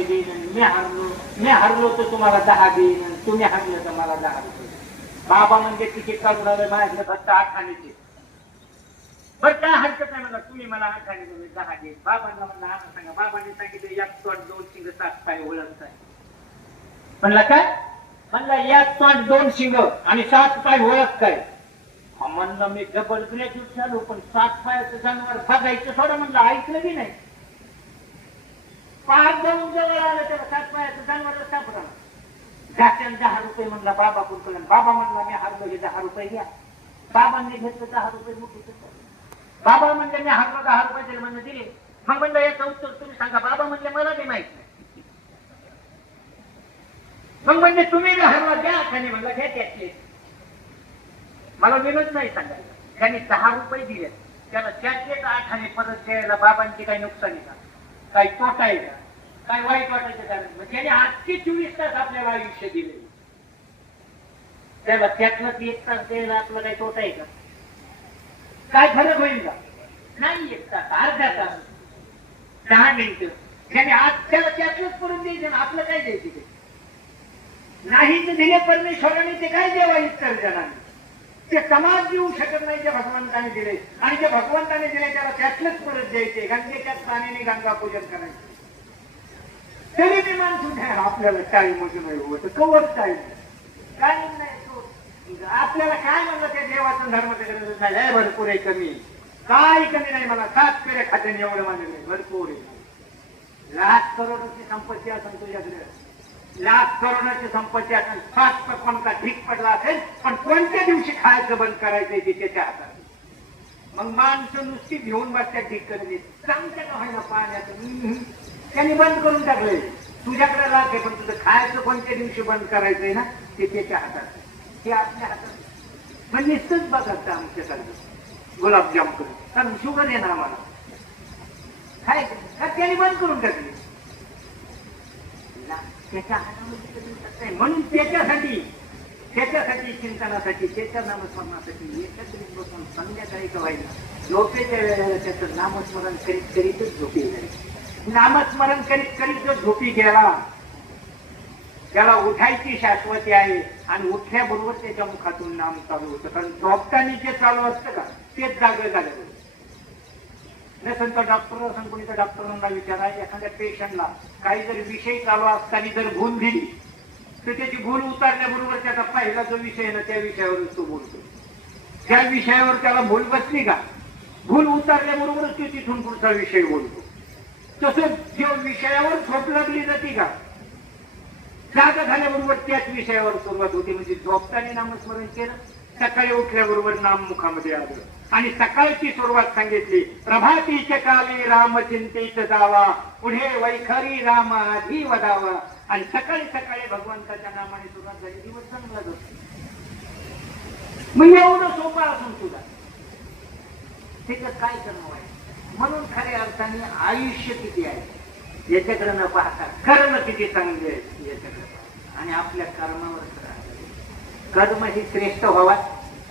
रुपये देईन, मी हरलो तर तुम्हाला 10 देईन, तुम्ही हरलं तर मला 10 रुपये. बाबा म्हणजे तिकीट काढून आलं माझ्याकडे फक्त 8 आण्याचे. बरं काय हरकत नाही म्हणलं, तुम्ही मला 8 आणे 10 देईन. बाबांना म्हणलं हा सांगा. बाबांनी सांगितलं 1 तोंड 2 शिंग 7 पाय ओळखताय. म्हणलं काय? म्हणलं 1 तोंड 2 शिंग आणि 7 पाय ओळखताय. म्हणलं मी डबल ग्रॅज्युएट झालो, पण 7 पायाचं जनावर बघायचं थोडं म्हणलं ऐकलं की नाही. 5 जाऊन जवळ आलं त्याला 7 पायाचं जनावर सापडा. घाट्यान 10 रुपये म्हणला बाबा कुठं. बाबा म्हणला मी हरलो, हे 10 रुपये घ्या. बाबांनी घेतलं 10 रुपये मोठी. बाबा म्हणले मी हरलो 10 रुपये दिले. म्हणलं दिले. मग म्हणलं याचं उत्तर तुम्ही सांगा. बाबा म्हणले मला बी माहित नाही. मग म्हणजे तुम्ही बी हरवा द्या. त्याने म्हणलं घ्या त्याचे. मला विनोद नाही सांगायला. त्यांनी 10 रुपये दिले, त्याला त्यातलेच 8 आणे परत द्यायला बाबांची काही नुकसानी का, काही तोटा आहे का, काय वाईट वाटायचं कारण. त्याने आजचे 24 तास आपल्याला आयुष्य दिले, त्याला त्यातलं 1 तास द्यायला आपलं काही तोटा आहे का, काय फरक होईल का? नाही. 1 तास, अर्धा तास, 10 मिनिटं त्याने आज त्याला त्यातलंच करून द्यायचं. आपलं काय द्यायचं ते नाही. ते दिले परमेश्वराने, ते काय द्यावा इतर जणांनी. ते समाज देऊ शकत नाही जे भगवंताने दिले, आणि जे भगवंताने दिले त्याला त्यातलंच परत द्यायचे. गंगेच्याच पाण्याने गंगा पूजन करायचे. तरी मी माणसून आपल्याला टाळी मोजून नाही होत. कवर टाळी काय नाही. आपल्याला काय म्हणलं त्या देवाचं धर्माचं गरज नाही. भरपूर आहे, कमी काय कमी नाही. मला 7 पेढे खात्याने एवढं मानले भरपूर आहे. लाख करोडाची संपत्ती असेल तुझ्याकडे, लाख करोडाची संपत्ती असेल, 5 कोणता ढीक पडला असेल, पण कोणत्या दिवशी खायचं बंद करायचंय ते त्याच्या हातात. मग माणसं नुसती घेऊन बसत्या ढीक करणे चांगल्या का व्हायला पाण्याचं त्यांनी बंद करून टाकलंय. तुझ्याकडे लाख आहे, पण तुझं खायचं कोणत्या दिवशी बंद करायचंय ना ते त्याच्या हातात, ते आपल्या हातात. मग नुसतंच बघायचं आमच्यासारखं गुलाबजाम करून, कारण शुगर आहे ना आम्हाला खायचं, त्यांनी बंद करून टाकली. त्याच्या हातामध्ये म्हणून त्याच्यासाठी चिंतनासाठी, त्याच्या नामस्मरणासाठी एकत्रित बसून संध्याकाळी व्हायला झोपेच्या वेळेला त्याचं नामस्मरण करीत करीतच झोपी गेली. नामस्मरण करीत करीतच झोपी गेला. त्याला उठायची शाश्वती आहे, आणि उठल्याबरोबर त्याच्या मुखातून नाम चालू होतं. कारण झोपताना जे चालू असतं का तेच जागं झालं नसेल तर डॉक्टरांना विचारा. एखाद्या पेशंटला काही जर विषय चालू असताना जर भूल दिली तर त्याची भूल उतारल्याबरोबर त्याचा पहिला जो विषय आहे ना त्या विषयावरच तो बोलतो. त्या विषयावर त्याला भूल बसली का, भूल उतारल्याबरोबरच तो तिथून पुढचा विषय बोलतो. तसं ज्या विषयावर झोप लागली जाते का, जागा झाल्याबरोबर त्याच विषयावर सुरुवात होती. म्हणजे झोपताना नामस्मरण केलं, सकाळी उठल्याबरोबर नाम मुखामध्ये आलं, आणि सकाळची सुरुवात सांगितली. प्रभातीच्या काली राम चिंतेत जावा, पुढे वैखरी राम आधी वदावा. आणि सकाळी सकाळी भगवंताच्या नामाने सुरुवात झाली, दिवस चांगला जातो. मग एवढं सोपं असून तुला त्याच्यात काय करणं आहे. म्हणून खऱ्या अर्थाने आयुष्य किती आहे याच्याकडे न पाहता कर्म किती चांगले आहे याच्याकडे, आणि आपल्या कर्मावर कर्म ही श्रेष्ठ व्हावा,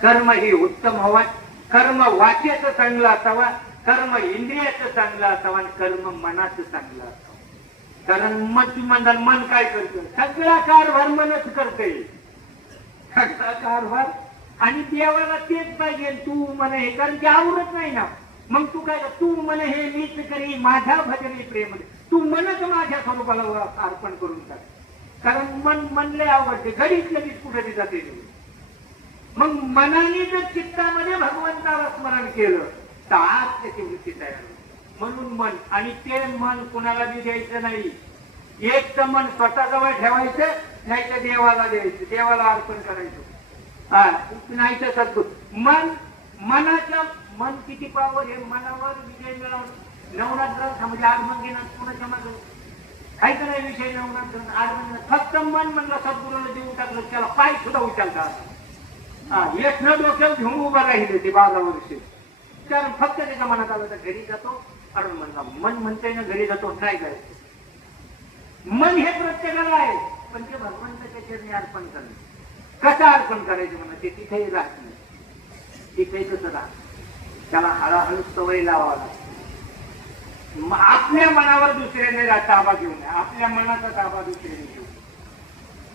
कर्म ही उत्तम व्हावा, कर्म वाचेचं चांगलं असावा, कर्म इंद्रियाचं चांगलं असावं, आणि कर्म मनाचं चांगलं असावं. कारण मन काय करतं, सगळा कारभार मनच करते, सगळा कारभार. आणि देवाला तेच पाहिजे, तू म्हणे हे, कारण ते आवडत नाही ना. मग तू काय, तू म्हणे हे मीच करी माझ्या भजनी प्रेम, तू मनच माझ्या स्वरूपाला अर्पण करून टाक. कारण मनले आवडते, घरीच लगेच कुठे जाते. मग मनाने जर चित्तामध्ये भगवंताला स्मरण केलं तर आज त्याची वृत्ती तयार होते. म्हणून मन, आणि ते मन कुणाला बी द्यायचं नाही. एक तर मन स्वतःजवळ ठेवायचं, नाही तर देवाला द्यायचं, देवाला अर्पण करायचं. नाही तर सद्गुण. मन किती पावर हे मनावर विजय मिळवणं. नवनाथ ग्रंथामध्ये आगमन घेणं कुणाच्या मागे काही का नाही विषय. नवनाथ ग्रंथ आगमन फक्त मन म्हणलं सद्गुरूला देऊन टाकलं, त्याला पाय सुद्धा उचलतात. एक न डोक्यावर घेऊन उभं राहिले ते 12 वर्ष. कारण फक्त त्याच्या मनात आलं तर घरी जातो, अरुण म्हणला मन म्हणतंय ना घरी जातो, नाही जायचं. मन हे प्रत्येकाला आहे, पण ते भगवंताच्या चरणी अर्पण करणं. कसं अर्पण करायचं म्हणा, ते तिथेही राहत नाही. तिथे कसं राहत, त्याला हळूहळू सवय लावावं लागते. आपल्या मनावर दुसऱ्याने ताबा घेऊ नये, आपल्या मनाचा ताबा दुसऱ्याने घेऊ.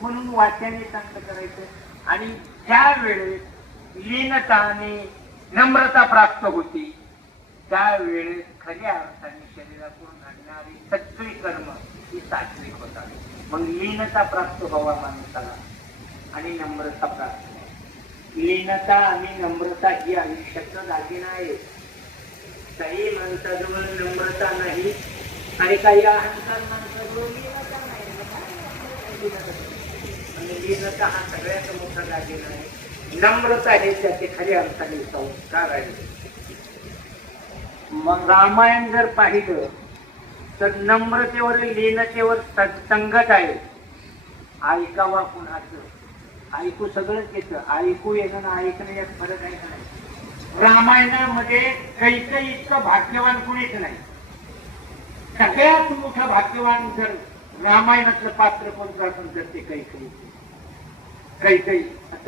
म्हणून वाक्याने चांगलं करायचं. आणि ज्या वेळेस लीनता आणि नम्रता प्राप्त होती त्यावेळेस खऱ्या अर्थाने शरीरातून घडणारी सगळी कर्म ही सात्विक होतात. मग लीनता प्राप्त व्हावा माणसाला आणि नम्रता प्राप्त. लीनता आणि नम्रता ही आयुष्याचा दागिना आहे. काही माणसाजवळ नम्रता नाही आणि काही अहंकार माणसाजवळ लीनता नाही. आणि लीनता हा सगळ्यात मोठा दागिना आहे. नम्रता हे त्याचे खऱ्या अर्थाने संस्कार आहे. मग रामायण जर पाहिलं तर नम्रतेवर लीनतेवर संगत आहे. ऐकावा कुणाचं, ऐकू सगळंच येतं, ऐकू येणं ना ऐकणं यात फरक आहे का नाही. रामायणामध्ये काही इतकं भाग्यवान कुणीच नाही. सगळ्यात मोठं भाग्यवान जर रामायणातलं पात्र कोणतं असेल तर ते काही तुम्ही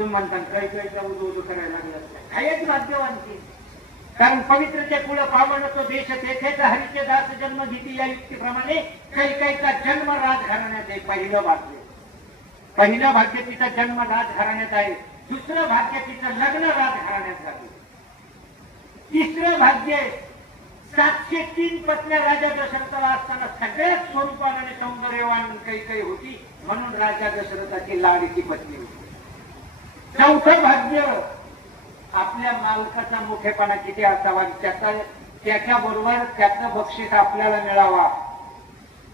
म्हणता काही उदो करायला लागलं कायच भाग्यवान ते. कारण पवित्रचे कुळ पावन तो देश तेथेच हरीचे दास जन्म घेती या युक्तीप्रमाणे कैकेयीचा जन्म राजघराण्यात आहे. पहिलं भाग्य तिचा जन्म राजघराण्यात आहे. दुसरं भाग्य तिचं लग्न राजघराण्यात झालं. तिसरं भाग्य 703 पत्न्या राजा दशरथाला असताना सगळ्यात स्वरूपान आणि सौंदर्यवान कैकेयी होती म्हणून राजा दशरथाची लाडकी पत्नी होती. चौथं भाग्य आपल्या मालकाचा मोठेपणा किती असावा, त्याच्या बरोबर त्याचं बक्षीस आपल्याला मिळावा.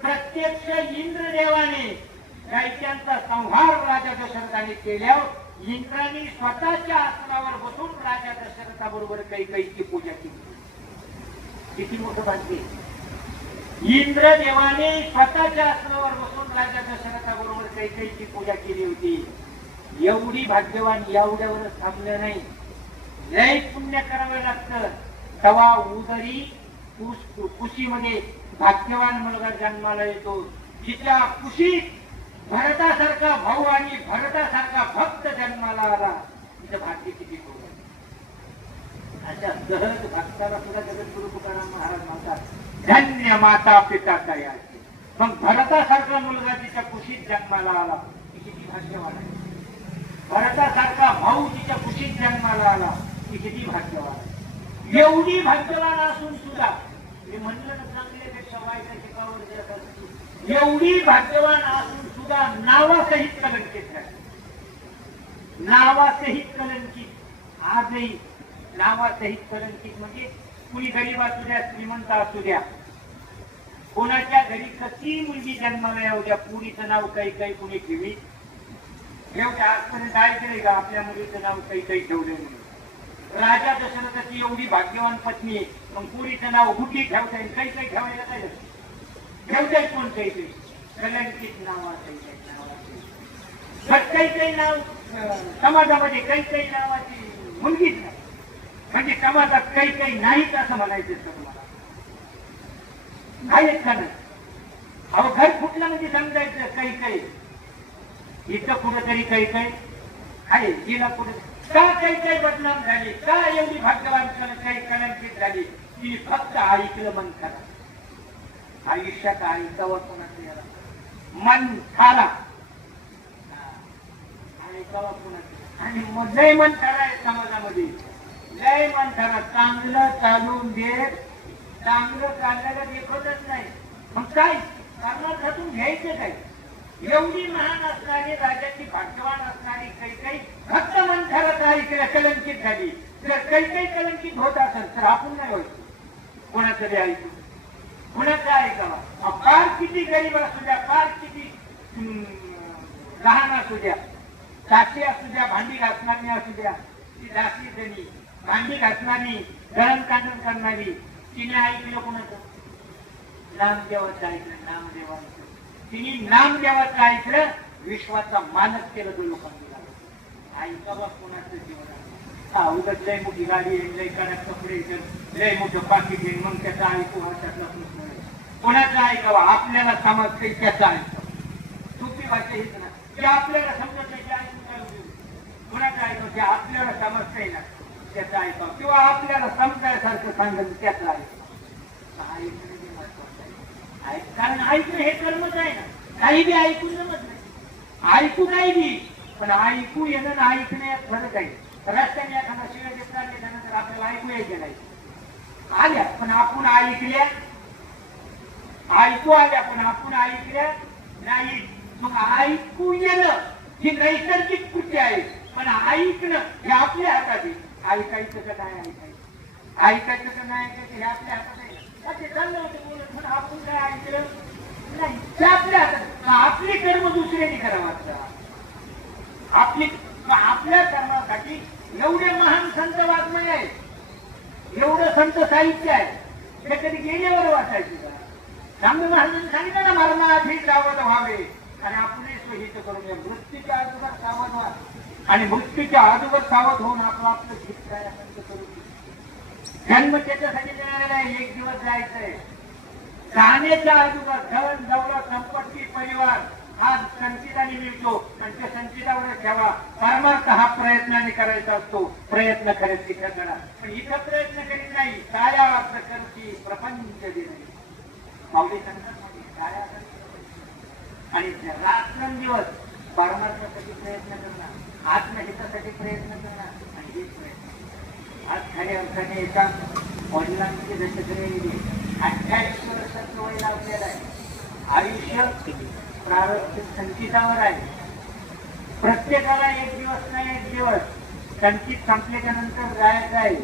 प्रत्यक्ष इंद्रदेवाने दैत्यांचा संहार राजा दशरथाने केल्यावर इंद्राने स्वतःच्या आसनावर बसून राजा दशरथाबरोबर कैकेयीची पूजा केली. किती मोठं भाग्य. इंद्रदेवाने स्वतःच्या आसनावर बसून राजा दशरथाबरोबर कैकेयीची पूजा केली होती. एवढी भाग्यवान एवढ्यावरच थांबलं नाही, लय पुण्य करावं लागतं. तेव्हा उदरी कुशीमध्ये भाग्यवान मुलगा जन्माला येतो. जिच्या कुशीत भरतासारखा भाऊ आणि भरतासारखा भक्त जन्माला आला. तिचं भाग्य किती गोड. अशा सहज भक्ताला सुद्धा जगद्गुरु तुकाराम महाराज म्हणतात धन्य माता पिता तयाची. मग भरतासारखा मुलगा तिच्या कुशीत जन्माला आला, ती किती भाग्यवान आहे. भरतासारखा भाऊ तिच्या कुशीत जन्माला आला, ती किती भाग्यवान आहे. एवढी भाग्यवान असून सुद्धा मी म्हणलं ना चांगल्यापेक्षा वाईटाची पावर. एवढी भाग्यवान असून सुद्धा नावासहित कलंकित आहे. नावासहित कलंकित. आजही नावासहित कलंकित म्हणजे कुणी गरीब असू द्या श्रीमंत असू द्या, कोणाच्या घरी कशी मुलगी जन्माला येऊ द्या, पुरीचं नाव कैकेयी कुणी ठेवी. एवढ्या आजपर्यंत ऐकलंय का आपल्या मुलीचं नाव कैकेयी ठेवलं म्हणून. राजा दशरथाची एवढी भाग्यवान पत्नी आहे, मग पुरीचं नाव गुड्डी ठेवता येईल, कैकेयी ठेवायला काय ठेवता येईल. कोण कैकेयी कलंकित नावाचं कैकेयी नाव समाजामध्ये कैकेयी नावाची मुलगीच नाही. म्हणजे समाजात कैकेयी नाहीच असं म्हणायचं तुम्हाला. नाहीच का नाही. अहो घर फुटलं म्हणजे समजायचं कैकेयी. इथं कुठेतरी कैकेयी आहे, हिला कुठे का कैकेयी बदनाम झाली, का एवढी भाग्यवान कलंकित झाली. ती फक्त ऐकलं मन खरा. आयुष्यात ऐकावं कोणाचं याला मन खाला, ऐकावं कोणाचं. आणि लय मन खरा आहे समाजामध्ये, लय मन खरा. चांगलं चालून देत, चांगलं चालल्याला देखतच नाही. मग काय कर्मातून घ्यायचं काय. एवढी महान असणारी राजाची भाग्यवान असणारी कैकेयी फक्त मन खरंच ऐकलं कलंकित झाली. जर कैकेयी कलंकित होत असेल तर आपण नाही व्हायचं. कोणाचं बी ऐकू, कुणाचं ऐकावा. फार किती गरीब असू द्या, फार किती लहान असू द्या, साक्षी असू द्या, भांडी घासणारी असू द्या, ती दासी जणी भांडी घासणारी, दळण कांडण करणारी, तिने ऐकलं कुणाचं. नामदेवाचं ऐकलं, नामदेवाचं. तिने नामदेवाचं ऐकलं, विश्वाचा मानस केलं तो लोकांनी. ऐकावा कोणाचं जीवन. हा उगत लय मोठी गाडी येईल, लय कडक कपडे येईल, लय मोठं पाकिट येईल, मग त्याचा ऐकू हा त्यातला प्रश्न नाही. कोणाचं ऐकावा. आपल्याला समजते त्याचं ऐकावं. सोपी भाषा हीच ना की आपल्याला समजत नाही ते ऐकून काय उपयोग. कोणाचं ऐकावं. जे आपल्याला समजतंय ना त्याचं ऐकावं, किंवा आपल्याला समजायसारखं सांगेल त्याचं ऐकावं. कारण ऐकणं हे कर्मच आहे ना. काही बी ऐकून जमत नाही. ऐकू काही बी, पण ऐकू येणं ना ऐकणं यात फरक आहे. रस्त्याने एखादा शिव्या देत चालले त्यानंतर आपल्याला ऐकू यायचे नाही. आल्या पण आपण ऐकल्या, ऐकू आल्या पण आपण ऐकल्या नाही. मग ऐकू येणं ही नैसर्गिक कृती आहे, पण ऐकणं हे आपल्या हातात आहे. ऐकायचं का नाही ऐकायचं, ऐकायचं का नाही ऐकायचं हे आपल्या हातात आहे. ते चाललं होतं बोलत पण आपण काय ऐकलं नाही, ते आपल्या हातात. आपली कर्म दुसऱ्याने करावं. आपली आपल्या कर्मासाठी एवढे महान संत वाङ्मय आहे, एवढं संत साहित्य आहे, ते कधी गेल्यावर वाचायचे का? स्वामी महाराजांनी सांगितलं ना, मरणाआधी सावध व्हावे आणि आपले स्वहित करून घ्या. मृत्यूच्या अगोदर सावध व्हा आणि मृत्यूच्या अगोदर सावध होऊन आपलं हित काय असेल ते करू. जन्म त्याच्यासाठी मिळालेला आहे, एक दिवस जायचंय. जाण्याच्या अगोदर धन दौलत संपत्ती परिवार हा संचिताने मिळतो आणि त्या संचितावर ठेवा. परमार्थ हा प्रयत्नाने करायचा असतो. प्रयत्न करत तिथं करा, पण इथं प्रयत्न करीत नाही. काया प्रकृती प्रपंच देणे माऊली सांगतात काया आणि रात्रंदिवस परमार्थासाठी प्रयत्न करणार, आत्महितासाठी प्रयत्न करणार आणि हेच प्रयत्न. आज खऱ्या अर्थाने एका वडिलांची दशकरी 28 वर्षाचं वय लावलेलं आहे. आयुष्य प्रारब्ध संचितावर आहे. प्रत्येकाला एक दिवस नाही एक दिवस संचित संपल्याच्या नंतर जायचं आहे.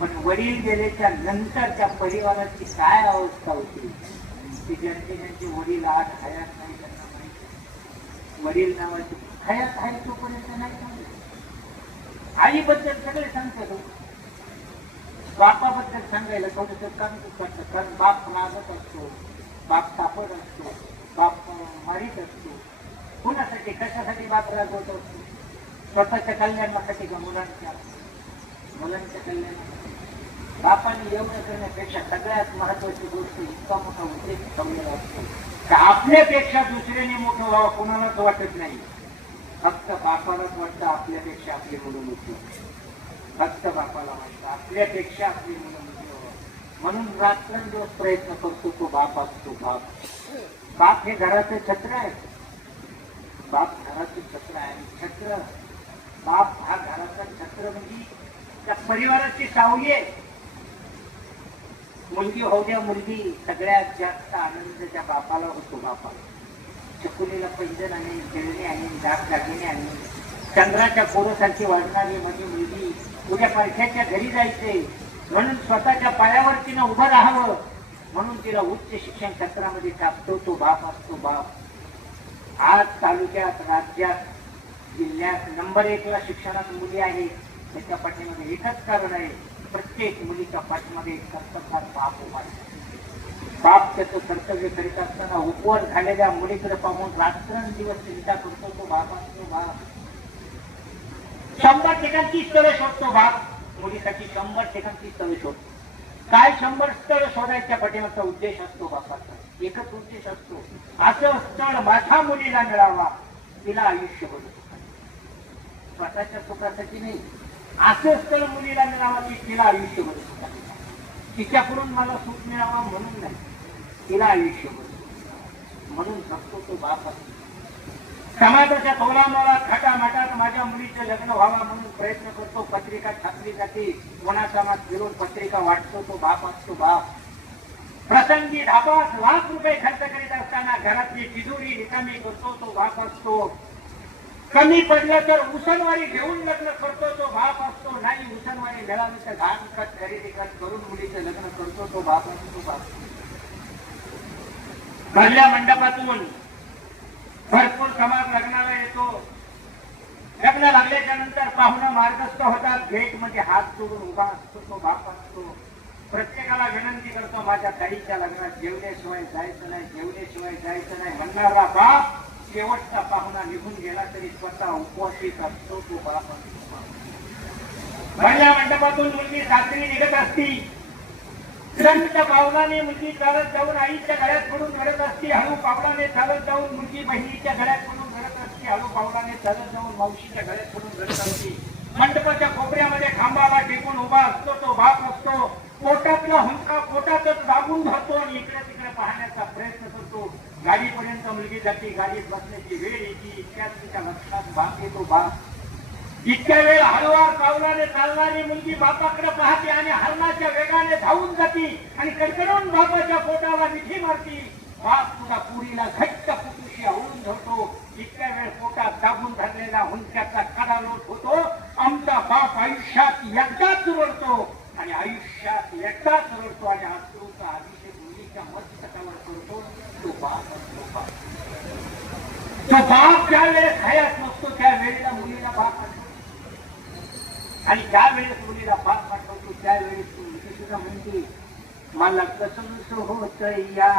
पण वडील गेल्याच्या नंतर त्या परिवाराची काय अवस्था होती ती ज्यांचे वडील आज हयात नाही त्यांना माहिती. वडील नावाचे हयात आहे तोपर्यंत नाही सांगत. आईबद्दल सगळे सांगतात, बापाबद्दल सांगायला थोडस कमी करतं. कारण बाप मागत असतो, बाप सापड असतो, बाप मारीत असतो. कुणासाठी कशासाठी बाप रागवत असतो? स्वतःच्या कल्याणासाठी का मुलांच्या कल्याणासाठी? बापाने एवढं करण्यापेक्षा सगळ्यात महत्वाची गोष्ट इतका मोठा उद्देश ठेवलेला असतो की आपल्यापेक्षा दुसऱ्याने मोठं व्हावं कोणालाच वाटत नाही. फक्त बापालाच वाटतं आपल्यापेक्षा आपली मुलं मोठी व्हावी. फक्त बापाला वाटतं आपल्यापेक्षा आपली मुलं मोठी व्हावं. म्हणून रात्रंदिवस प्रयत्न करतो तो बाप असतो. बाप हे घराचं छत्र आहे. बाप घराचं छत्र आहे. छत्र बाप हा घराचा छत्र म्हणजे त्या परिवाराची सावली आहे. मुलगी होऊ द्या मुलगी, सगळ्यात जास्त आनंद त्या बापाला होतो. बापाला चकुलीला पैंजण आणेल, खेळणे आणेल, दागदागिने आणेल, चंद्राच्या पोरासारखी वाढणारी माझी मुलगी उद्या पालख्याच्या घरी जायचे म्हणून स्वतःच्या पायावर तिनं उभं राहावं म्हणून तिला उच्च शिक्षण क्षेत्रामध्ये टाकतो तो बाप असतो. बाप आज तालुक्यात, राज्यात, जिल्ह्यात नंबर 1 ला शिक्षणात मुली आहे. त्याच्या पाठीमध्ये एकच कारण आहे, प्रत्येक मुलीच्या पाठीमध्ये एक कर्तव्य बाप उभा आहे. बाप त्याचं कर्तव्य करीत असताना उपवर झालेल्या मुलीकडे पाहून रात्रंदिवस चिंता करतो तो बाप असतो. बाप 100 ठिकाणची स्थळे शोधतो. बाप मुलीसाठी 100 ठिकाणची स्थळे शोधतो. काय 100 स्थळ शोधायच्या पाठीमागचा उद्देश असतो बापाचा? एकच उद्देश असतो, असं स्थळ माझ्या मुलीला मिळावा, तिला आयुष्य बनवतो. स्वतःच्या सुखासाठी नाही, असं स्थळ मुलीला मिळावा की तिला आयुष्य बनवतो. तिच्याकडून मला सुख मिळावा म्हणून नाही, तिला आयुष्य बनवतो. म्हणून जगतो तो बाप असतो. समाजाच्या तोलामोलात खटामटात माझ्या मुलीचं लग्न व्हावा म्हणून प्रयत्न करतो. पत्रिका छापली जाते, कोणासमाज फिरून पत्रिका वाटतो तो बाप असतो. बाप प्रसंगी 10 लाख रुपये खर्च करीत असताना घरातली तिजोरी रिकामी करतो तो बाप असतो. कमी पडलं तर उसनवारी घेऊन लग्न करतो तो बाप असतो. नाही उसनवारी मिळाली तर धान खत खरेदी करून मुलीचं लग्न करतो तो बाप असतो. बाप भरल्या मंडपातून भरपूर समाज लग्नाला येतो. लग्न लागल्याच्या नंतर पाहुणा मार्गस्थ होतात. गेट मध्ये हात जोडून उभा असतो तो बाप असतो. प्रत्येकाला विनंती करतो, माझ्या ताईच्या लग्नात जेवल्याशिवाय जायचं नाही, जेवल्याशिवाय जायचं नाही म्हणणारा बाप शेवटचा पाहुणा निघून गेला तरी स्वतः उपवासीच असतो तो बाप असतो. भरल्या मंडपातून मुलगी सासरी निघत असती. संत पावलाने मुलगी चालत जाऊन आईच्या गळ्यात पडून रडत असती. हळू पावलाने चालत जाऊन मुलगी बहिणीच्या गळ्यात पडून रडत असती. हळू पावलाने चालत जाऊन मावशीच्या गळ्यात पडून रडत असती. मंडपाच्या कोपऱ्यामध्ये खांबाला टेकून उभा असतो तो बाप असतो. पोटातला हुंका पोटातच दाबून धरतो आणि इकडे तिकडे पाहण्याचा प्रयत्न करतो. गाडीपर्यंत मुलगी जाते, गाडीत बसण्याची वेळ येते, इतक्यात तिच्या लक्षात बाप येतो. बाप इतक्या वेळ हळूवार पावलाने चालणारी मुलगी बापाकडे पाहते आणि हरणाच्या वेगाने धावून जाते आणि कडकडून बापाच्या पोटाला मिठी मारती. बाप तुझा पुरीला घट्ट पुटुशी आवळून धरतो. इतक्या वेळ पोटात दाबून धरलेला हुंक्याचा कडा लोट होतो. आमचा बाप आयुष्यात एकदाच रडतो आणि आयुष्यात एकदाच रडतो आणि अश्रूचा अभिषेक मुलीच्या मस्तकावर करतो. तो बाप असतो. बाप तो बाप ज्या वेळेस हयात नसतो त्या वेळेला मुलीला बाप असतो आणि ज्या वेळेस मुलीला बाप पाठवतो त्यावेळेस मुलगी सुद्धा म्हणते मला कसं होत या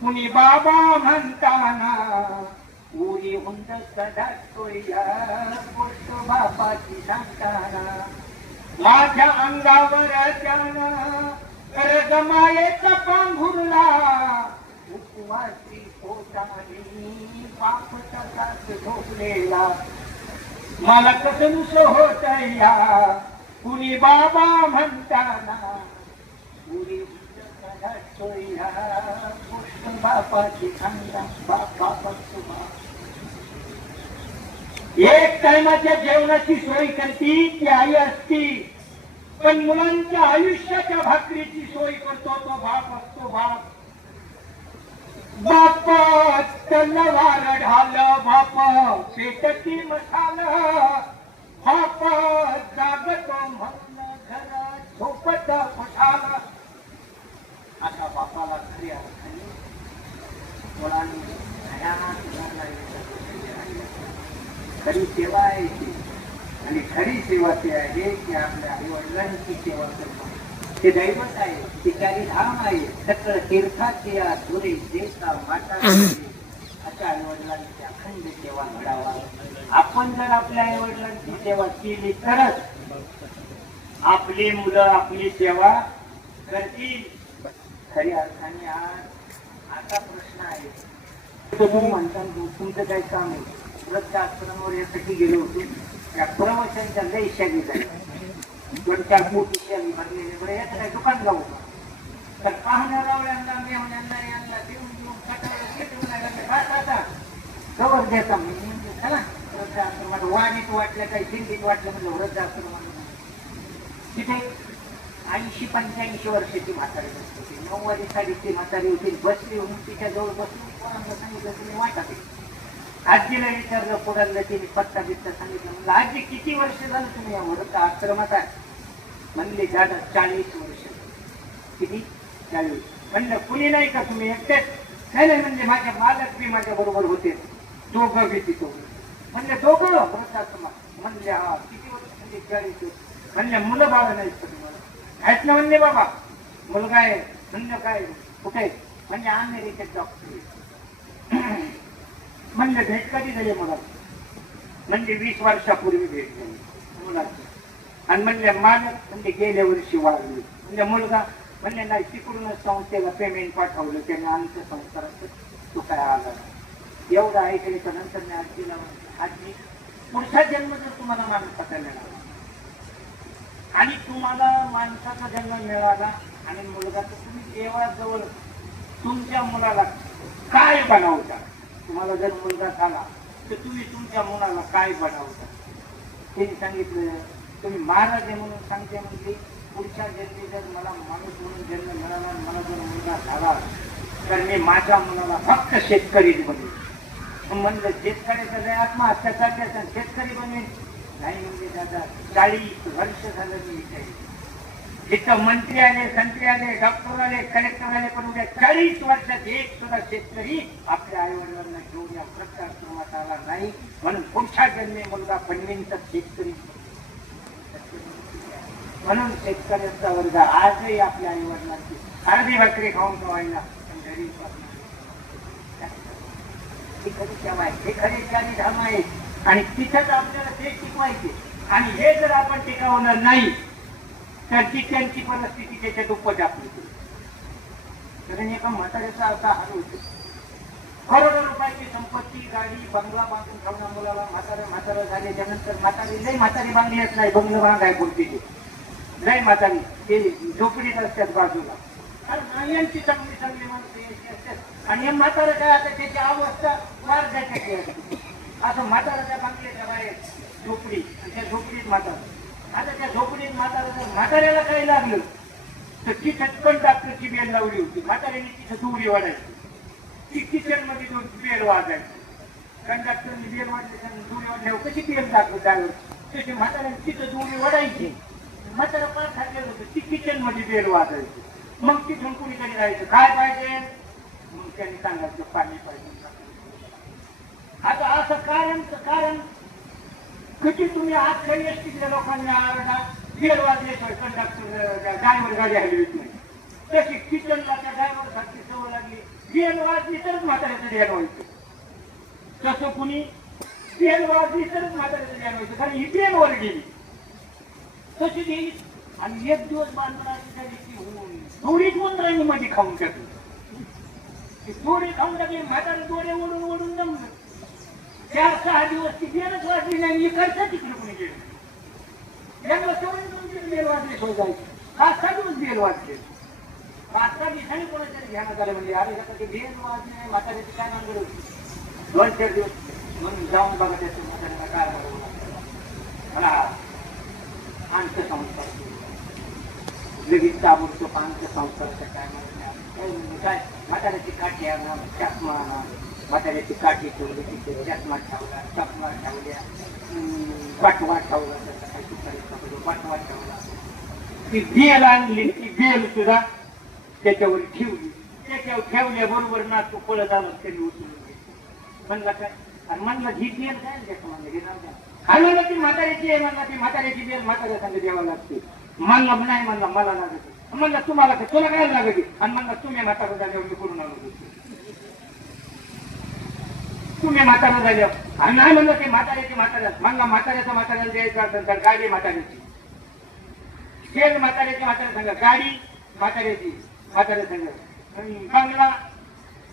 कुणी बाबा म्हणताना उरी हुंद कडाटोय या गोष्ट बापाची सांगताना माझ्या अंगावर त्यानं रजमायेचा पांघुरला उपवासी पोटाने बाप तसाच झोपलेला मला कसं होत या कुणी बाबा म्हणताना उरी बापाची एक टायमाच्या जेवणाची सोय करती ती आई असती, पण मुलांच्या आयुष्याच्या भाकरीची सोय करतो तो बाप असतो. बाप बाप तलवार ढाल बाप पेटती मसाल बाप जागतो म्हणून घरात झोपत पठाल. अशा बापाला खरी अर्थाने मुलांनी खरी सेवा आहे ती. आणि खरी सेवा ती आहे की आपल्या आई वडिलांची सेवा करणं हे दैवत आहे, ती चारी धाम आहे. सकळ तीर्थाची धुरे देता माता अशा आई वडिलांची अखंड सेवा घडावा. आपण जर आपल्या आई वडिलांची सेवा केली तरच आपली मुलं आपली सेवा करतील. खरी अर्थाने आज असा प्रश्न आहे तुम्ही म्हणता तुमचं काय काम आहे. वृद्धाश्रमावर यासाठी गेलो होतो. या प्रवचनच्या लय शाली झाल्या, 2-4 कोटी शाली भरलेले. बरं याचं काय दुकान लावू तर पाहुण्या लावल्यांना मेहण्यांना यांना देऊन देऊन कटाळा जवळ देता म्हणजे चला वृद्धाश्रमात वाणीत वाटलं काही दिंडीत वाटलं म्हणजे वृद्धाश्रमात तिथे 80-85 वर्षाची म्हातारी होती. 9 साडीची म्हातारी होती. बसली होऊन तिच्या जवळ बसून कोणाला सांगितलं तुम्ही वाटत. आजीला विचारलं पुढाला तिने पत्ता बित्ता सांगितलं. म्हणलं आजी किती वर्ष झालं तुम्ही या वृद्ध आश्रमात आहे. म्हणले दादा 40 वर्ष. किती? 40. म्हणलं कुणी नाही का तुम्ही एकटेच? नाही म्हणजे माझे मालक बी माझ्या बरोबर होते. दोघं बी तिथं. म्हणले दोघं वृद्धाश्रमात? म्हणले हा. किती वर्ष? म्हणजे 40. म्हणले मुलं बाळ नाहीत का तुम्हाला? आहेत ना. म्हणले बाबा मुलगा आहे. म्हणलं काय कुठे? म्हणजे अमेरिकेत डॉक्टर. म्हणले भेट कधी झाली मुलाची? म्हणजे 20 वर्षापूर्वी भेट झाली मुलाची. आणि म्हणले मालक म्हणजे गेल्या वर्षी वाढली. म्हणजे मुलगा म्हणले नाही तिकडूनच संस्थेला पेमेंट पाठवलं त्याने आमच्या संस्कारात तू काय आला. एवढं ऐकल्याच्या नंतर मी आजीला आजी पुढचा जन्म जर तुम्हाला माणसाचा मिळाला आणि तुम्हाला माणसाचा जन्म मिळाला आणि मुलगा तर तुम्ही देवाजवळ तुमच्या मुलाला काय बनवता. तुम्हाला जर मुलगा झाला तर तुम्ही तुमच्या मुलाला काय बनवता. त्यांनी सांगितलं तुम्ही महाराज आहे म्हणून सांगते म्हणजे पुढच्या जन्मी जर मला माणूस म्हणून जन्म मिळाला आणि मला जर मुलगा झाला तर मी माझ्या मुलाला फक्त शेतकरीच बनेल. म्हणलं शेतकऱ्याचा जर आत्महत्या करण्याचा शेतकरी बनेल नाही. म्हणजे दादा 40 वर्ष झालं मी विचार जिथं मंत्री आले संत्री आले डॉक्टर आले कलेक्टर आले पण उद्या 40 वर्षात एक सुद्धा शेतकरी आपल्या आई वडिलांना घेऊन या वृद्धाश्रमात आला नाही. म्हणून पुढच्या जन्मी मुलगा बनवेन तर शेतकरी. म्हणून शेतकऱ्यांचा वर्ग आजही आपल्या आई वडिलांची अर्धी भाकरी खाऊन ठेवायला घरी खरी सेवा आहे. हे खरी चारी धाम आहे आणि तिथंच आपल्याला ते टिकवायचे. आणि हे जर आपण टिकवणार नाही तर ती त्यांची परिस्थिती त्याच्या दुप्पट आपली. कारण एका म्हाताऱ्याचा असा हाल होतो. करोडो रुपयाची संपत्ती गाडी बंगला बांधून ठेवणं मुलाला. म्हातारं झाल्याच्या नंतर म्हातारी लई म्हातारी बांधली येत नाही. बंगलं बांधाय बोलते नाही म्हातारी ते झोपडीत असतात बाजूला. अरे यांची चांगली चांगली माणसं यायची असतात आणि हे म्हातारा काय आता त्याची अवस्था फार जायची असते. असं म्हाताराच्या बांगल्याच्या बाहेर झोपडी आणि त्या झोपडीत म्हातारा. आता त्या झोपडीत म्हाताऱ्याला काही लागलं तर तिथं पण डॉक्टरची बेल लावली होती. म्हाताऱ्याने तिथं दुरी वाढायची. ती किचन मध्ये दोन बेल वाजायची. कंडक्टरने बेल वाढली दुरी वाढल्यावर कशी बेल टाकलं त्यावर तशी म्हाताऱ्याने तिथं दुरी वाढायची. म्हातारा पार खाल्लेलं होतं ती किचन मध्ये बेल वाजायची. मग तिथून कुणीतरी जायचं काय पाहिजे मग त्यांनी सांगायचं पाणी पाहिजे. आता असं कारण कधी तुम्ही आज काही एसटीतल्या लोकांनी आरडा बेल वाजल्याशिवाय कंडक्टर ड्रायव्हर गाडी हलवीत नाही. तशी किचनला त्या ड्रायव्हर सारखी सवय लागली. बेल वाजली तरच म्हाताऱ्याचं ध्यान व्हायचं. तसं कुणी बेल वाजली तरच म्हाताऱ्याचं ध्यान व्हायचं कारण ही बेल वर गेली तशी गेली. आणि एक दिवस बांधणारी झाली की थोडीच उंदरांनी मध्ये खाऊन टाकली. थोडी खाऊन टाकली म्हातारा डोळे ओढून ओढून जमलं. 4-6 दिवस ती बेलच वाजली नाही. इकडचं तिकडे कोणी गेलं. याला तेवढे बेल वाजले शोधायचे. 5-6 दिवस बेल वाजले. 5-6 दिवसांनी कोणाच्या ध्यानात आलं म्हणजे अरे आता ते बेल वाजले नाही म्हाताऱ्याची काय मानगड होती. 2-4 दिवस म्हणून जाऊन बघा त्याचं म्हाताऱ्याला काय मला अंत्यसंस्कार लगेच ताबडतोब अंत्यसंस्काराच्या काय म्हणजे काय म्हाताऱ्याची काठी आणा चकमा आणा. म्हाताऱ्याची काठी ठेवली तिथे चकमा ठेवला चकमा ठेवल्या पाठवा ठेवला त्याचा काही सुपारी पाठवा ठेवला. ती बेल आणली ती बेल सुद्धा त्याच्यावर ठेवली. त्याच्यावर ठेवल्याबरोबर ना तो पळत आला त्यांनी उचलून घेतली. म्हणला काय आणि म्हणला ही बेल काय त्याचं म्हणलं हे नाव द्या. म्हणला ती म्हाताऱ्याची आहे. म्हणला ती म्हाताऱ्याची बेल म्हाताऱ्या सांग द्यावं लागते. म्हणला नाही म्हणला मला लागत. म्हणलं तुम्हाला काय तुला काय लागत आणि म्हणला तुम्ही म्हातारा झाल्यावर करून आणू तुम्ही म्हातारा झाल्यावर आणि नाही म्हणलं ते म्हाताऱ्याची म्हाताऱ्या म्हणला म्हाताऱ्याला द्यायचं असेल तर गाडी म्हाताऱ्याची शेल म्हाताऱ्याची म्हाताऱ्या सांगा गाडी म्हाताऱ्याची म्हाताऱ्या सांगा बंगला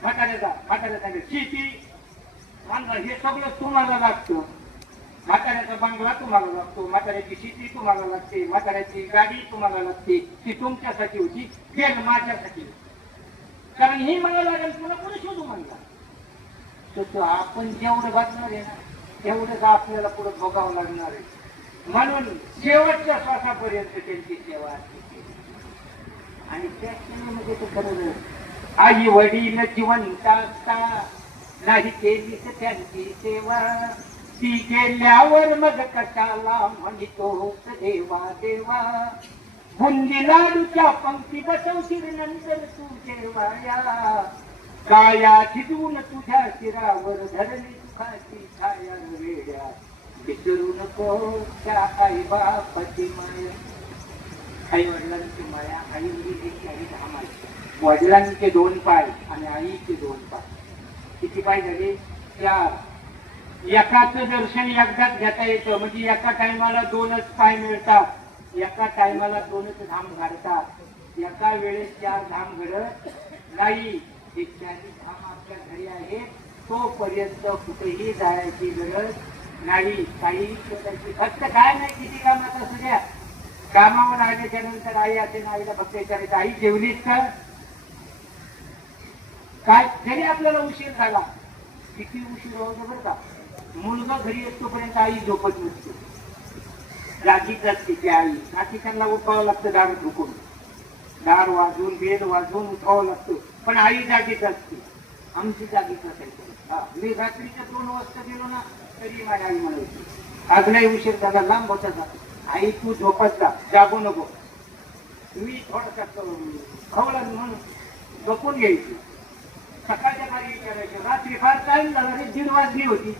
म्हाताऱ्या सांगा शेती म्हणला हे सगळं तुम्हाला लागतं. म्हाताऱ्याचा बंगला तुम्हाला लागतो. म्हाताऱ्याची शेती तुम्हाला लागते. म्हाताऱ्याची गाडी तुम्हाला लागते. ती तुमच्यासाठी होती बेल माझ्यासाठी कारण ही मला लागेल तुला कोणी शोधू म्हणला. तर आपण जेवढं बघणार आहे ना तेवढंच आपल्याला पुढे भोगावं लागणार आहे. म्हणून शेवटच्या श्वासापर्यंत त्यांची सेवा असते. आणि त्या सेवेमध्ये तर खरं आई वडील जिवंत असता नाही केली तर त्यांची सेवा ती केल्यावर मग कशाला म्हणतो देवा देवा. बुंदी लाडूच्या पंक्ती बसवशील नंतर तू जेवाया. काया झिजवून तुझ्या शिरावर धरली सुखाची छाया वेड्या. विसरू नको त्या आई बापाची माया. आई वडिलांची माया. आई वडील आई धाम आहे. वडिलांचे 2 पाय आणि आईचे 2 पाय. किती पाय झाले 4. एकाचं दर्शन एकदाच घेता येतं म्हणजे एका टायमाला 2च पाय मिळतात. एका टायमाला 2च धाम घडतात. एका वेळेस 4 धाम घडत नाही. हे 4 धाम आपल्या घरी आहे तोपर्यंत कुठेही जायची गरज नाही. काही शोधायची फक्त काय नाही किती कामात असू द्या. कामावर आल्याच्या नंतर आई असेल आईला फक्त विचारायचं आई जेवलीस का काय. जरी आपल्याला उशीर झाला किती उशीर होतो बरं का मुलगा घरी येतोपर्यंत आई झोपत नसते. जागीच असते ती आई. बाकीच्यांना उठावं लागतं दार ठोकून दार वाजवून बेल वाजवून उठावं लागतं पण आई जागीच असते. आमची जागीच असायची. मी रात्रीच्या 2 वाजता गेलो ना तरी माझी आई म्हणायची आज नाही उशीर झाला लांब होता जा आई तू झोपत जा जागू नको. मी थोडासा खवळा म्हणून झोपून घ्यायची. सकाळच्या बारी विचारायचं रात्री फार टाइम झाला रे 1:30 वाजली होती.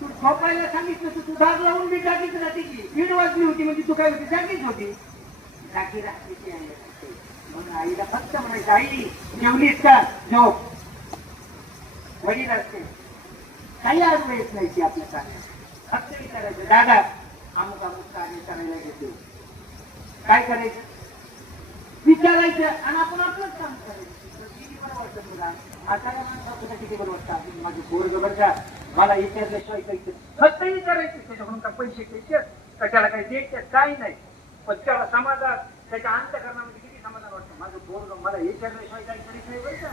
तू झोपायला सांगितलं तर तू दार लावून मी जागीच राहते की 1:30 वाजली होती म्हणजे तू काय होती जागीच होती. जागी रात्रीची आई असते म्हणून आईला फक्त म्हणायचं आई जेवलीस का झोप. वडील असते काही आडवं येत नाही ती आपल्या कार्यात. फक्त विचारायचं दादा अमुक अमुक कार्य करायला घेतो काय करायचं विचारायचं आणि आपण आपलंच काम करायचं. किती बरं वाटतं तुला आता माणसा किती बरं वाटतं माझे पोरग बरं का मला विचारल्याशिवाय काही फक्त विचारायचं त्याच्याकडून का पैसे घ्यायचे कशाला काही द्यायचे काही नाही. पण त्या समाजात त्याच्या अंतःकरणामध्ये किती समाधान वाटतं. माझं पोरग मला हे केल्याशिवाय काही करीत नाही बरं का,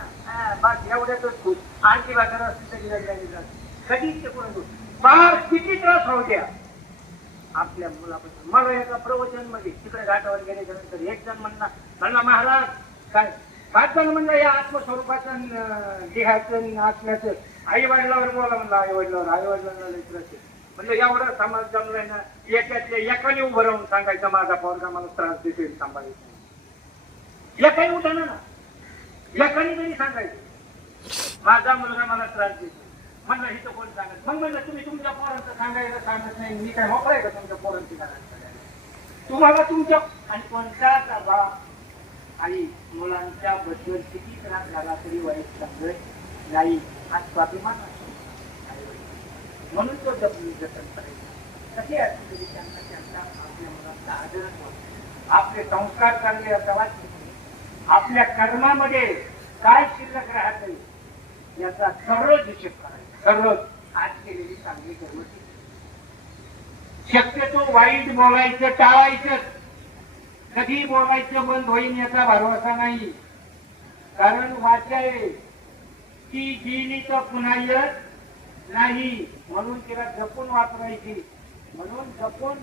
बाकी एवढ्यातच खुश. आणखी बाजार असतील तरी लागली जाते कधीच ते कोण फार किती त्रास होऊ द्या आपल्या मुलापासून. मला एका प्रवचन मध्ये तिकडे घाटावर गेल्याच्या नंतर एक जण म्हणला महाराज काय वाचन म्हणलं या आत्मस्वरूपाचं लिहायचं आत्म्याचं आई वडिलावर बोला म्हणलं. आई वडिलांना लेकराचे म्हणजे एवढा समाज जमलाय ना, एकातल्या एकाने उभं राहून सांगायचं माझा पोरगा मला त्रास देते सांभाळायचं. एकाही उठाना ना, एकाने तरी सांगायचं माझा मुलगा मला त्रास देतो. म्हणलं हिथं कोण सांगत. मग म्हणलं तुम्ही तुमच्या पोरांचं सांगायला सांगत नाही, मी काय मोकळाय का तुमच्या पोरांची सांगायला. तुम्हाला तुमच्या आणि कोणत्याच बाप आई मुलांच्या बद्दल किती त्रास झाला तरी वाईट सांगत नाही. हा स्वाभिमान असतो म्हणून तो जतन करायचा. कसे असले तरी त्यांना त्यांचा आपल्या मुलांचा आदरच होतो. आपले संस्कार चांगले असावेत. आपल्या कर्मामध्ये काय शिल्लक राहते याचा सर्वच हिशेब करायचा. सर्वच आज केलेली चांगली कर्म शक्यतो वाईट बोलायचं टाळायचं. कधी बोलायचं बंद होईल याचा भरवसा नाही. कारण वाचाय ती गेली तर पुन्हा येत नाही म्हणून तिला जपून वापरायची. म्हणून जपून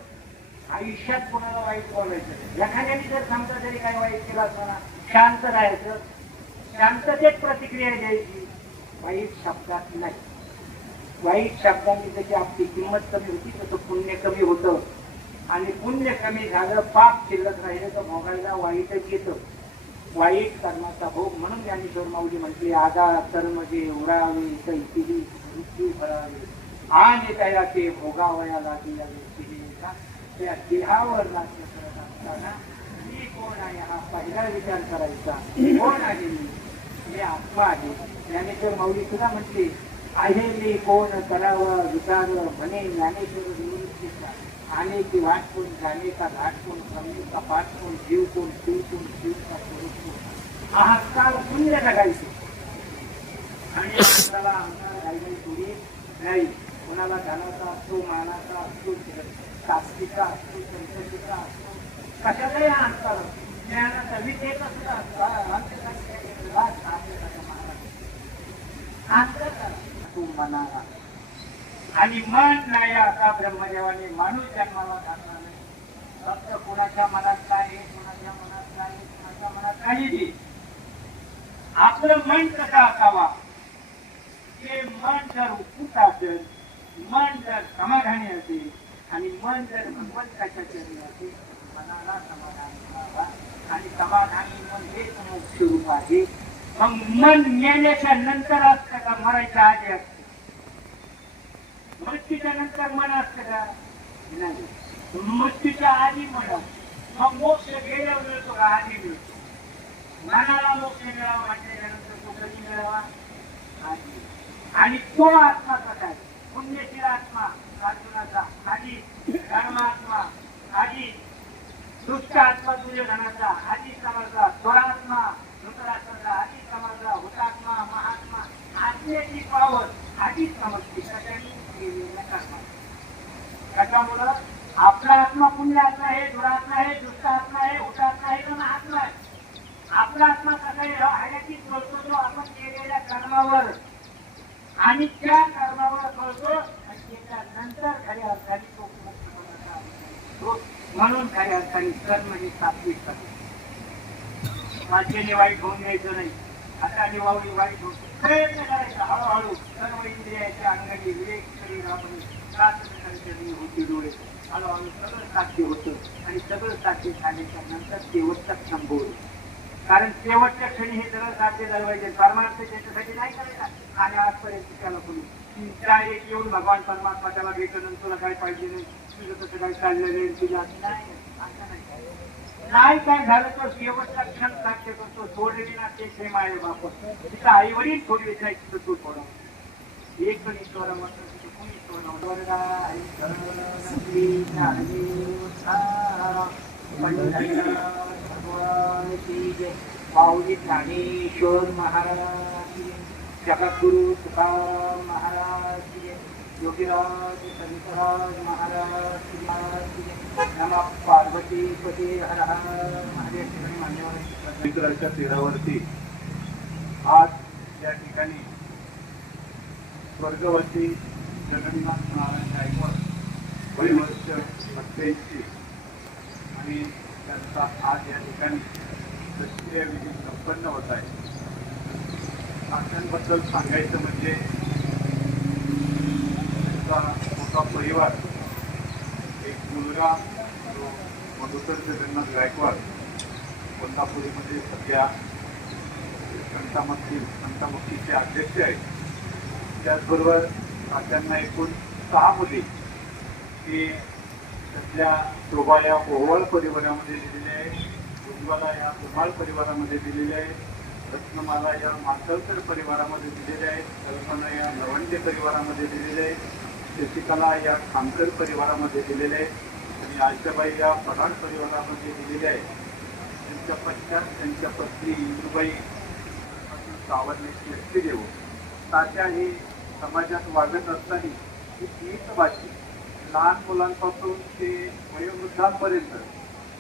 आयुष्यात कोणाला वाईट बोलायचं. एखाद्याने जर समजा तरी काय वाईट केला असताना शांत राहायचं. शांततेत प्रतिक्रिया द्यायची, वाईट शब्दात नाही. वाईट शब्दांनी जशी आपली किंमत कमी होती तसं पुण्य कमी होतं. आणि पुण्य कमी झालं पाप शिल्लक राहिलं तर भोगायला वाईटच येतं. वाईट कर्माचा भोग म्हणून ज्ञानेश्वर माऊली म्हटली आजार कर्म जे उरावे कैसिली मृत्यू भरावे आणि त्याला ते भोगावया लागेल. त्या देहावर राज्य करत असताना मी कोण आहे हा पहिला विचार करायचा. कोण आहे मी आत्मा आहे. ज्ञानेश्वर माऊली सुद्धा म्हटली आहे मी कोण करावं विचार म्हणे ज्ञानेश्वर निवृत्तीचा. आने की वाट कोण जाणे का घाट कोण कमी का पाठ कोण जीव कोण शिव कोण शिव का स्वरूप कोण. अहंकार शून्य जगायचे आणि आपल्याला अहंकार राहिली थोडी नाही. कोणाला धनाचा असतो, मानाचा असतो, शास्त्रीचा असतो, संततीचा असतो, कशाचाही अहंकार असतो. ज्ञानाचा विद्येचा सुद्धा असतो मनाला. आणि मन नाही असा ब्रह्मदेवाने माणूस जन्माला घातला नाही. फक्त कोणाच्या मनात काय आहे, कोणाच्या मनात काय आहे, कोणाच्या मनात काही नाही. आपलं मन कसं असावा. ते मन जर उत्सुक असेल, मन जर समाधानी असेल आणि मन जर भगवंताच्या चरणी असेल मनाला समाधान मिळावा. आणि समाधानी मन हेच मोक्ष रूप आहे. मग मन मेल्याच्या नंतर असतं का मरायच्या आधी असतं. मृत्यूच्या नंतर मन असतं का नाही. मृत्यूच्या आधी मन. मग मोक्ष गेल्यावर मिळतो का आधी मिळतो. मनाला मोक्ष मिळावा म्हटल्यानंतर तो कधी मिळावा आधी. आणि तो आत्मा कसा आहे. पुण्यशील आत्मा अर्जुनाचा आधी, धर्मात्मा आधी, दुष्ट आत्मा दुर्योधनाचा आधी समजला, स्वरात्मा धृतराष्ट्राचा आधी समजला, हुतात्मा महात्मा आत्म्याची पावर आधीच समजते. त्याच्यामुळं आपला आत्मा पुण्य आत्मा आहे, दुरात्मा आहे, दुष्ट आत्मा आहे, हुतात्मा आहे तर महात्मा आहे. आपला आत्मा कसा आहे कळतो जो आपण केलेल्या कर्मावर आणि त्या कर्मावर कळतो. आणि त्याच्यानंतर खऱ्या अर्थाने तो म्हणून खऱ्या अर्थाने कर्म हे सात्विक कर्म. वाचेने वाईट होऊन द्यायचं नाही. हाताने वावडी वाईट होऊन प्रयत्न करायचा. हळूहळू सर्व इंद्रियाच्या अंगाने विवेक शरीरामध्ये होती डोळे हळूहळू सगळं साध्य होतं. आणि सगळं साध्य झाल्याच्या नंतर शेवटचा संभवलं. कारण शेवटच्या क्षणी हे सगळं साध्य झालं पाहिजे. परमार्थ त्याच्यासाठी नाही करायचा. आणि आजपर्यंत त्याला कोणी डायरेक्ट येऊन भगवान परमात्मा त्याला भेटून तुला काय पाहिजे नाही, तुझं कसं काय चाललं नाही, तुझ्या नाही असं नाही काय झालं तर शेवटचा क्षण साध्य करतो. सोडलेली ना ते प्रेम आहे बाप. तिथं आई वडील सोडले नाही तिथं तू थोडा एक पण ईश्वर म्हणतो तिथे कोणी माऊली ज्ञानेश्वर महाराज, जगद्गुरु तुकाराम महाराज, योगीराज शंकराज महाराज की नमः पार्वती पती हर हर महादेव ठिकाणी मान्यवर मित्राच्या तीरावरती आज या ठिकाणी स्वर्गवती जगन्नाथ नारायण गायकवाड वय वर्ष 87 आणि त्यांचा आज या ठिकाणी दक्षिण विधी संपन्न होत आहे. नात्यांबद्दल सांगायचं म्हणजे मोठा परिवार, एक मुलगा जो मधुकर जगन्नाथ गायकवाड कोल्हापुरीमध्ये सध्या संतामक्तीचे अध्यक्ष आहेत. त्याचबरोबर त्यांना एकूण 6 मुली की सध्या शोभा या ओवाळ परिवारामध्ये दिलेले आहे, उज्ज्वला या धुमाळ परिवारामध्ये दिलेले आहे, रत्नमाला या मातळकर परिवारामध्ये दिलेले आहेत, कल्पना या लवंडे परिवारामध्ये दिलेले आहेत, शशिकला या खामकर परिवारामध्ये दिलेले आहेत आणि आशाबाई या पठाण परिवारामध्ये दिलेले आहेत. त्यांच्या पश्चात त्यांच्या पत्नी इंदुबाई सावरण्याची व्यक्ती देऊ तात्या ही समाजात वागत असताना ही तीच भाषी लहान मुलांपासून ते वयोवृद्धांपर्यंत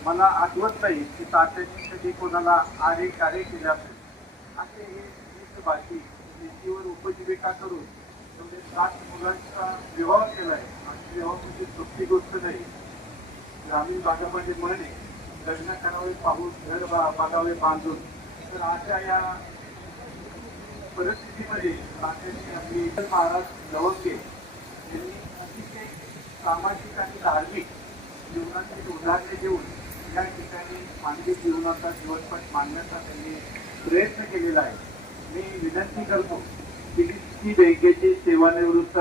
मला आठवत नाही की तात्यांनी कधी कोणाला आरे कार्य केले असेल. असे हे तीच भाषी शेतीवर उपजीविका करून तेवढे 7 मुलांचा विवाह केलाय आणि विवाह म्हणजे सोपी गोष्ट नाही. ग्रामीण भागामध्ये म्हणे लग्न करावे पाहून घर बागावे बांधून. तर अशा या परिस्थितीमध्ये तात्यांनी आपली महाराज लवंगे यांनी अतिशय सामाजिक आणि धार्मिक जीवनाची उदाहरणे देऊन या ठिकाणी मानवी जीवनाचा जीवनपट मांडण्याचा त्यांनी प्रयत्न केलेला आहे. मी विनंती करतो की बँकेचे सेवानिवृत्त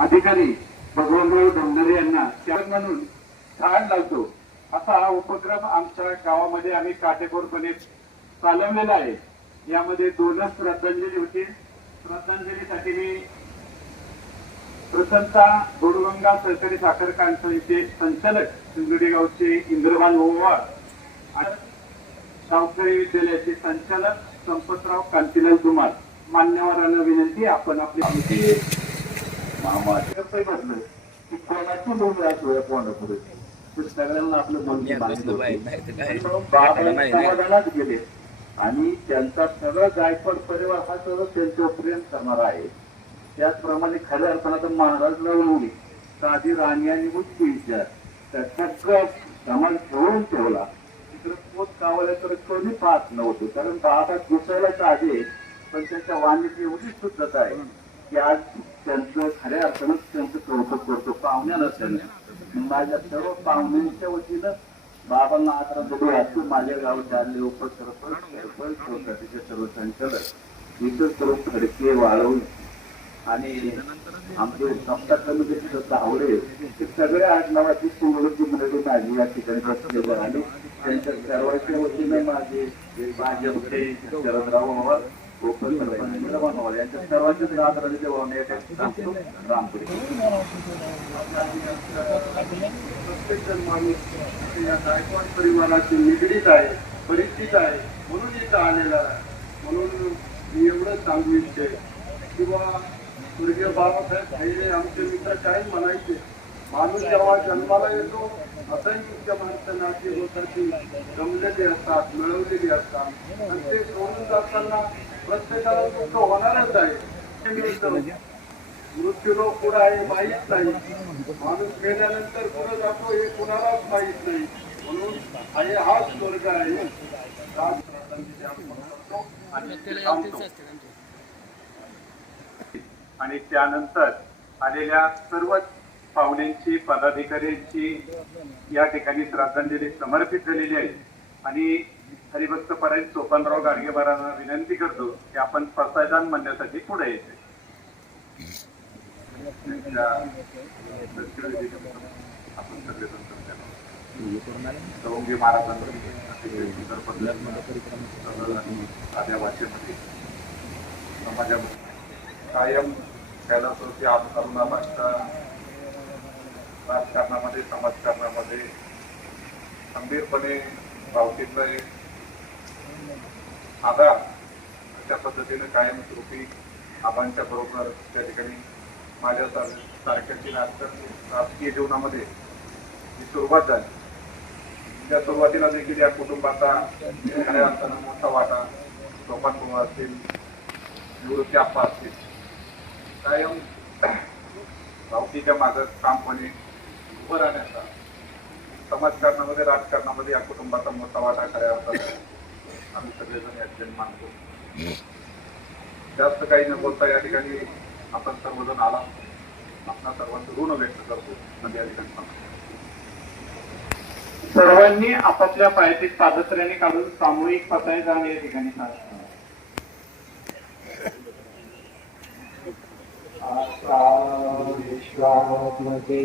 अधिकारी भगवानराव धनगरे यांना चेअरमन म्हणून छान लागतो असा हा उपक्रम आमच्या गावामध्ये आम्ही काटेकोरपणे चालवलेला आहे. यामध्ये 2च श्रद्धांजली होती. श्रद्धांजलीसाठी मी प्रथमतः गोडगंगा सहकारी साखर कारखान्याचे संचालक सिंदुडी गावचे इंद्रभान ओवाळ आणि सावखेडी विद्यालयाचे संचालक संपतराव कांतीलाल धुमाळ मान्यवरांना विनंती आपण आपली म्हटलं की कोणाची मुलं असो कोणापुढे सगळ्यांना आपलं समाधानात गेले आणि त्यांचा सगळं गायकवाड परिवार हा सर्व त्यांचं प्रेम करणारा आहे. त्याचप्रमाणे खऱ्या अर्थानं महाराज लवंगे साधी राणी आणि उच्च विचार सगळं समाज ठेवून ठेवला. तिकडे पोत कावल्या तर कोणी पाहत नव्हतं कारण बाबा घुसायलाच आहे. पण त्यांच्या वाणीची एवढी शुद्धता आहे की आज त्यांचं खऱ्या अर्थानं त्यांचं कौतुक करतो पाहुण्या त्यांना. माझ्या सर्व पाहुण्यांच्या वतीनं बाबांना आदरांजली असतो. माझ्या गावात आले उपसरपंच सोसायटीचे सर्व संचालक इतर सर्व खडके वाळवून आणि आमचे सप्ताह कमिटीचे आवडे ते सगळ्या आडनावाची सुवृत्ती मंडळी माझी या ठिकाणी बसलेले आणि त्यांच्या सर्वांच्या वतीने माझे भाजपचे शरदराव पवार उपसरपंच इंद्रभान पवार यांच्या सर्वांचे आदरांजली वाहण्यासाठी रामपुरी. प्रत्येक जण माणूस या गायकवाड परिवाराची निगडीत आहे, परिचित आहे म्हणून इथं आलेला आहे. म्हणून मी एवढं सांगू इच्छे किंवा स्वर्गीय बाबासाहेब खैरे आमचे मित्र काय म्हणायचे, माणूस जेव्हा जन्माला येतो असंख्य माणसं नाती होतात जमलेली असतात, मिळवलेली असतात आणि ते सोडून जाताना प्रत्येकाला दुःख होणारच आहे. मृत्यूरोग पुढे आहे माहीत नाही. माणूस गेल्यानंतर पुढे जातो हे कुणालाच माहीत नाही. म्हणून हा स्वर्ग आहे. आणि त्यानंतर आलेल्या सर्व पाहुण्यांची पदाधिकाऱ्यांची या ठिकाणी श्रद्धांजली समर्पित झालेली आहे. आणि हरिभक्त परायण सोपानराव गाडगेबारांना विनंती करतो की आपण पसायदान म्हणण्यासाठी पुढे यायचे. आपण सगळे लवंगे महाराजांनी साध्या भाषेमध्ये समाजामध्ये कायम कैलासवरती आंदोलनाच्या राजकारणामध्ये समाजकारणामध्ये खंबीरपणे भावकीतलं एक आधार अशा पद्धतीने कायमस्वरूपी आबांच्या बरोबर त्या ठिकाणी माझ्या सारख्याची राजकीय जीवनामध्ये जी सुरुवात झाली, त्या सुरुवातीला देखील या कुटुंबाचा खऱ्या अर्थानं मोठा वाटा सोपान असतील, निवृत्ती आप्पा असतील, कायम भावकीच्या मागं ठामपणे उभं राहण्याचा, समाजकारणामध्ये राजकारणामध्ये या कुटुंबाचा मोठा वाटा खऱ्या अर्थानं आम्ही सगळेजण या ठिकाणी मानतो. जास्त काही न बोलता या ठिकाणी आपण सर्वजण आला, आपला सर्वांचं ऋण व्यक्त करतो म्हणजे या ठिकाणी सांगतो. सर्वांनी आपापल्या पायातील पादत्राणे काढून सामूहिक पतायदान या ठिकाणी सांगतात. विश्वात्मके